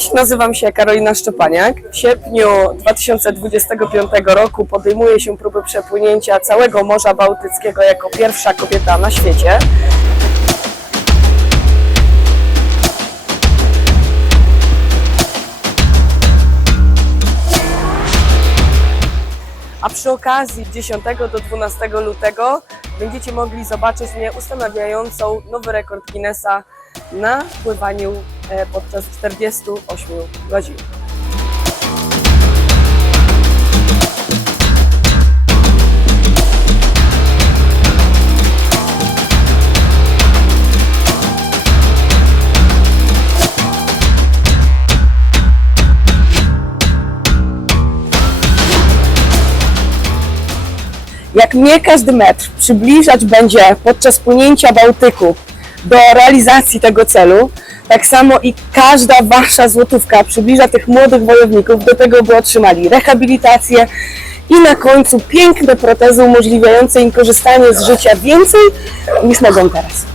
Cześć, nazywam się Karolina Szczepaniak. W sierpniu 2025 roku podejmuje się próby przepłynięcia całego Morza Bałtyckiego jako pierwsza kobieta na świecie. A przy okazji 10 do 12 lutego będziecie mogli zobaczyć mnie ustanawiającą nowy rekord Guinnessa na pływaniu e, podczas 48 godzin. Jak mnie każdy metr przybliżać będzie podczas płynięcia Bałtyku do realizacji tego celu, tak samo i każda wasza złotówka przybliża tych młodych wojowników do tego, by otrzymali rehabilitację i na końcu piękne protezy umożliwiające im korzystanie z życia więcej niż mogą teraz.